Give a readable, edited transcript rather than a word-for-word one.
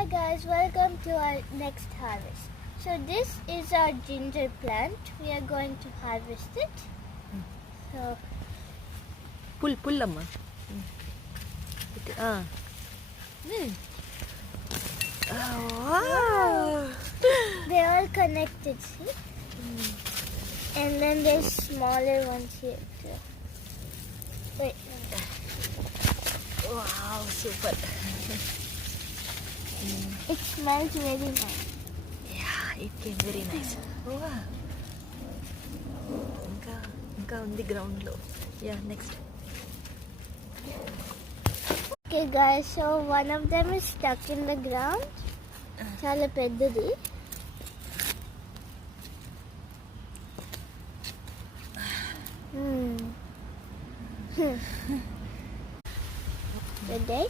Hi guys, welcome to our next harvest. So this is our ginger plant. We are going to harvest it. So pull amma. Wow. they're all connected, see? And then there's smaller ones here too. Wait. Wow, super. It smells very nice. Yeah, it came very nice. Wow. ఇంకా ఉంది ground లో. Yeah, next. Okay guys, so one of them is stuck in the ground. చాలా పెద్దది. Good day.